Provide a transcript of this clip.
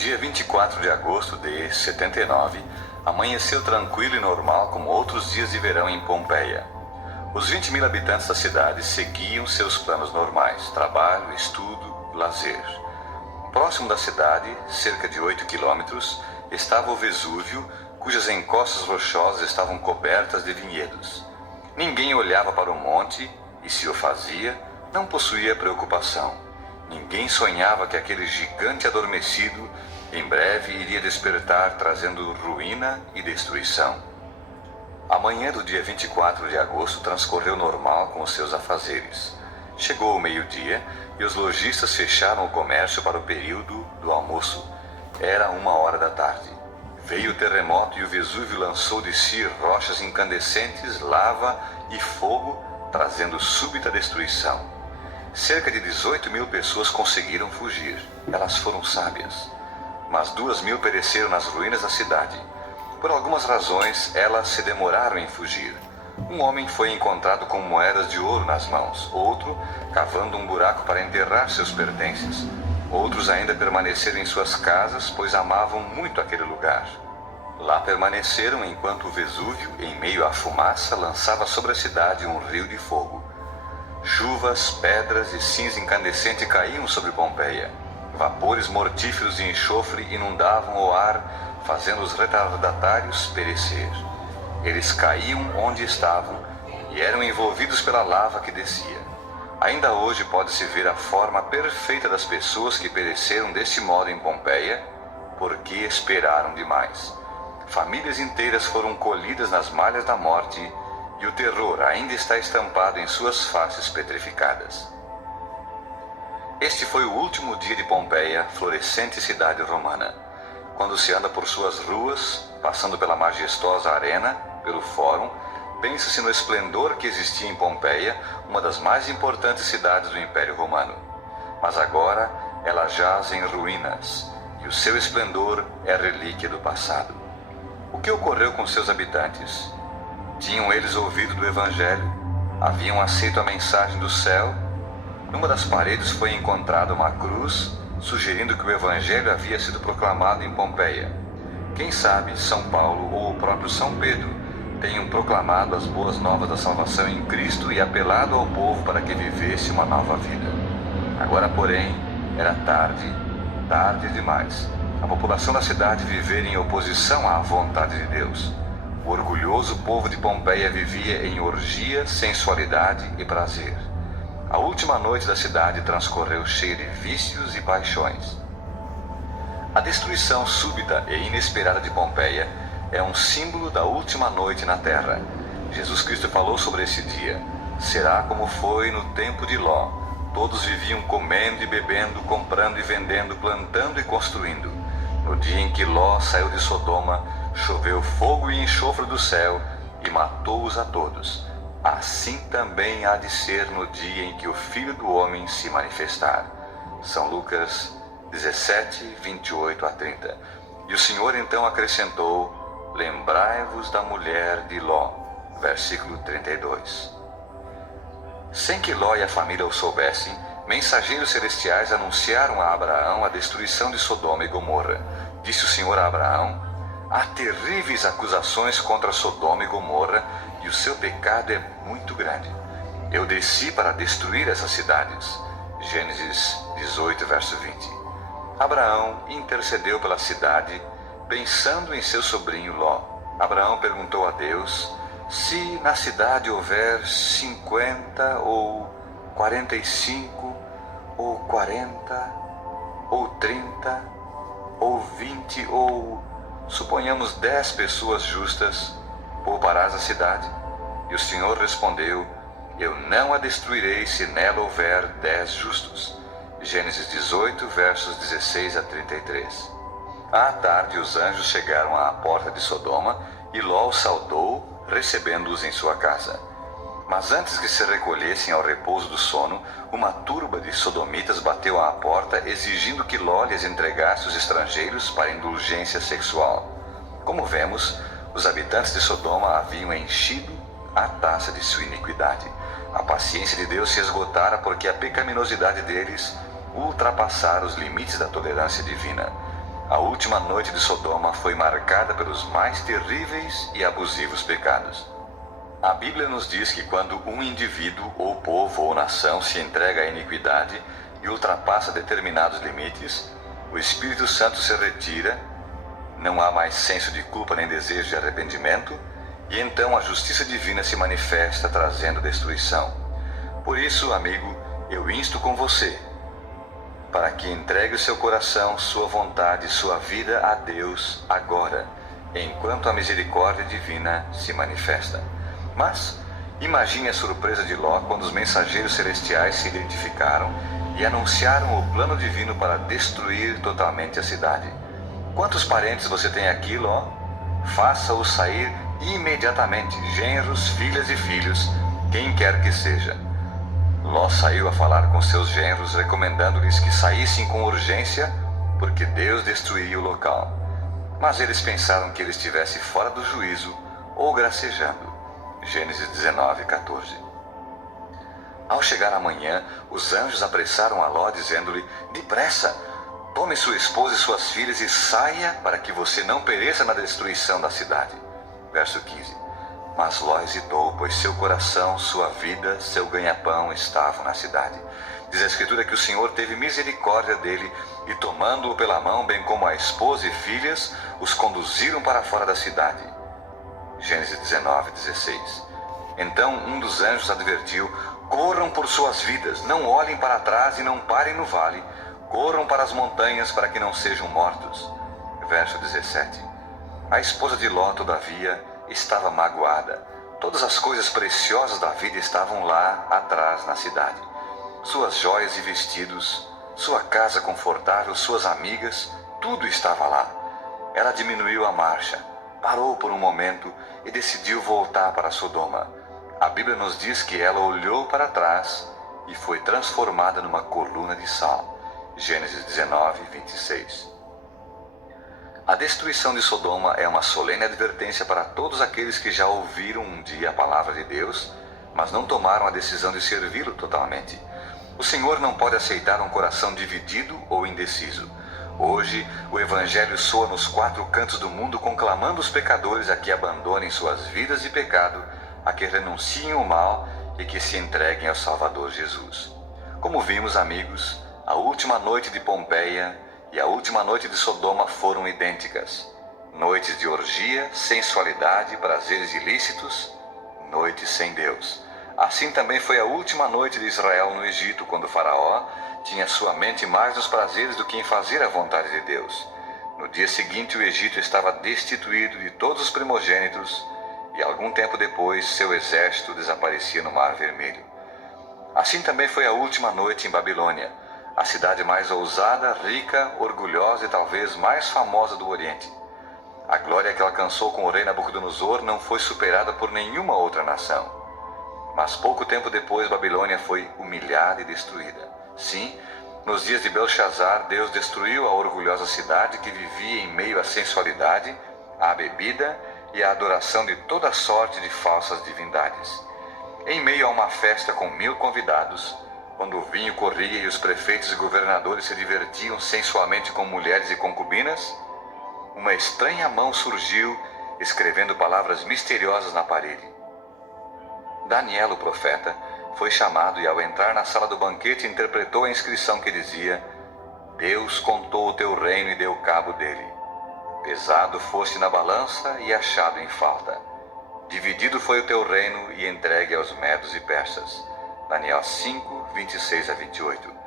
dia 24 de agosto de 79 amanheceu tranquilo e normal como outros dias de verão em Pompeia. Os 20.000 habitantes da cidade seguiam seus planos normais: trabalho, estudo, lazer. Próximo da cidade, cerca de 8 quilômetros, estava o Vesúvio, cujas encostas rochosas estavam cobertas de vinhedos. Ninguém olhava para o monte e, se o fazia, não possuía preocupação. Ninguém sonhava que aquele gigante adormecido em breve iria despertar trazendo ruína e destruição. A manhã do dia 24 de agosto transcorreu normal com os seus afazeres. Chegou o meio-dia e os lojistas fecharam o comércio para o período do almoço. Era 1h da tarde. Veio o terremoto e o Vesúvio lançou de si rochas incandescentes, lava e fogo, trazendo súbita destruição. Cerca de 18.000 pessoas conseguiram fugir. Elas foram sábias. Mas 2.000 pereceram nas ruínas da cidade. Por algumas razões, elas se demoraram em fugir. Um homem foi encontrado com moedas de ouro nas mãos, outro cavando um buraco para enterrar seus pertences. Outros ainda permaneceram em suas casas, pois amavam muito aquele lugar. Lá permaneceram enquanto o Vesúvio, em meio à fumaça, lançava sobre a cidade um rio de fogo. Chuvas, pedras e cinza incandescente caíam sobre Pompeia. Vapores mortíferos de enxofre inundavam o ar, fazendo os retardatários perecer. Eles caíam onde estavam e eram envolvidos pela lava que descia. Ainda hoje pode-se ver a forma perfeita das pessoas que pereceram deste modo em Pompeia, porque esperaram demais. Famílias inteiras foram colhidas nas malhas da morte e o terror ainda está estampado em suas faces petrificadas. Este foi o último dia de Pompeia, florescente cidade romana. Quando se anda por suas ruas, passando pela majestosa arena, pelo fórum, pensa-se no esplendor que existia em Pompeia, uma das mais importantes cidades do Império Romano. Mas agora ela jaz em ruínas, e o seu esplendor é relíquia do passado. O que ocorreu com seus habitantes? Tinham eles ouvido do Evangelho? Haviam aceito a mensagem do céu? Numa das paredes foi encontrada uma cruz, sugerindo que o Evangelho havia sido proclamado em Pompeia. Quem sabe São Paulo ou o próprio São Pedro tenham proclamado as boas novas da salvação em Cristo e apelado ao povo para que vivesse uma nova vida. Agora, porém, era tarde demais. A população da cidade vivera em oposição à vontade de Deus. O orgulhoso povo de Pompeia vivia em orgia, sensualidade e prazer. A última noite da cidade transcorreu cheia de vícios e paixões. A destruição súbita e inesperada de Pompeia é um símbolo da última noite na terra. Jesus Cristo falou sobre esse dia. Será como foi no tempo de Ló. Todos viviam comendo e bebendo, comprando e vendendo, plantando e construindo. No dia em que Ló saiu de Sodoma, choveu fogo e enxofre do céu e matou-os a todos. Assim também há de ser no dia em que o Filho do Homem se manifestar. São Lucas 17, 28 a 30. E o Senhor então acrescentou: lembrai-vos da mulher de Ló. Versículo 32. Sem que Ló e a família o soubessem, mensageiros celestiais anunciaram a Abraão a destruição de Sodoma e Gomorra. Disse o Senhor a Abraão: há terríveis acusações contra Sodoma e Gomorra, e o seu pecado é muito grande. Eu desci para destruir essas cidades. Gênesis 18, verso 20. Abraão intercedeu pela cidade, pensando em seu sobrinho Ló. Abraão perguntou a Deus: se na cidade houver 50 ou 45 ou 40 ou 30 ou 20 ou, suponhamos, 10 pessoas justas, pouparás a cidade? E o Senhor respondeu: eu não a destruirei se nela houver 10 justos. Gênesis 18, versos 16 a 33. À tarde os anjos chegaram à porta de Sodoma e Ló os saudou, recebendo-os em sua casa. Mas antes que se recolhessem ao repouso do sono, uma turba de sodomitas bateu à porta, exigindo que Ló lhes entregasse os estrangeiros para indulgência sexual. Como vemos, os habitantes de Sodoma haviam enchido a taça de sua iniquidade. A paciência de Deus se esgotara porque a pecaminosidade deles ultrapassara os limites da tolerância divina. A última noite de Sodoma foi marcada pelos mais terríveis e abusivos pecados. A Bíblia nos diz que quando um indivíduo ou povo ou nação se entrega à iniquidade e ultrapassa determinados limites, o Espírito Santo se retira, não há mais senso de culpa nem desejo de arrependimento, e então a justiça divina se manifesta trazendo destruição. Por isso, amigo, eu insto com você, para que entregue o seu coração, sua vontade, sua vida a Deus agora, enquanto a misericórdia divina se manifesta. Mas imagine a surpresa de Ló quando os mensageiros celestiais se identificaram e anunciaram o plano divino para destruir totalmente a cidade. Quantos parentes você tem aqui, Ló? Faça-os sair imediatamente, genros, filhas e filhos, quem quer que seja. Ló saiu a falar com seus genros, recomendando-lhes que saíssem com urgência, porque Deus destruiria o local. Mas eles pensaram que ele estivesse fora do juízo ou gracejando. Gênesis 19, 14. Ao chegar a manhã, os anjos apressaram a Ló, dizendo-lhe: depressa, tome sua esposa e suas filhas e saia para que você não pereça na destruição da cidade. Verso 15. Mas Ló hesitou, pois seu coração, sua vida, seu ganha-pão estavam na cidade. Diz a Escritura que o Senhor teve misericórdia dele e, tomando-o pela mão, bem como a esposa e filhas, os conduziram para fora da cidade. Gênesis 19, 16. Então um dos anjos advertiu: corram por suas vidas, não olhem para trás e não parem no vale, corram para as montanhas para que não sejam mortos. Verso 17. A esposa de Ló, todavia, estava magoada. Todas as coisas preciosas da vida estavam lá atrás na cidade. Suas joias e vestidos, sua casa confortável, suas amigas, tudo estava lá. Ela diminuiu a marcha, parou por um momento e decidiu voltar para Sodoma. A Bíblia nos diz que ela olhou para trás e foi transformada numa coluna de sal. Gênesis 19, 26. A destruição de Sodoma é uma solene advertência para todos aqueles que já ouviram um dia a palavra de Deus, mas não tomaram a decisão de servi-lo totalmente. O Senhor não pode aceitar um coração dividido ou indeciso. Hoje, o Evangelho soa nos quatro cantos do mundo, conclamando os pecadores a que abandonem suas vidas de pecado, a que renunciem ao mal e que se entreguem ao Salvador Jesus. Como vimos, amigos, a última noite de Pompeia e a última noite de Sodoma foram idênticas. Noites de orgia, sensualidade, prazeres ilícitos, noites sem Deus. Assim também foi a última noite de Israel no Egito, quando Faraó tinha sua mente mais nos prazeres do que em fazer a vontade de Deus. No dia seguinte, o Egito estava destituído de todos os primogênitos e algum tempo depois seu exército desaparecia no Mar Vermelho. Assim também foi a última noite em Babilônia, a cidade mais ousada, rica, orgulhosa e talvez mais famosa do Oriente. A glória que alcançou com o rei Nabucodonosor não foi superada por nenhuma outra nação. Mas pouco tempo depois, Babilônia foi humilhada e destruída. Sim, nos dias de Belshazar, Deus destruiu a orgulhosa cidade que vivia em meio à sensualidade, à bebida e à adoração de toda sorte de falsas divindades. Em meio a uma festa com 1000 convidados, quando o vinho corria e os prefeitos e governadores se divertiam sensualmente com mulheres e concubinas, uma estranha mão surgiu, escrevendo palavras misteriosas na parede. Daniel, o profeta, foi chamado e, ao entrar na sala do banquete, interpretou a inscrição que dizia: Deus contou o teu reino e deu cabo dele. Pesado foste na balança e achado em falta. Dividido foi o teu reino e entregue aos medos e persas. Daniel 5, 26 a 28.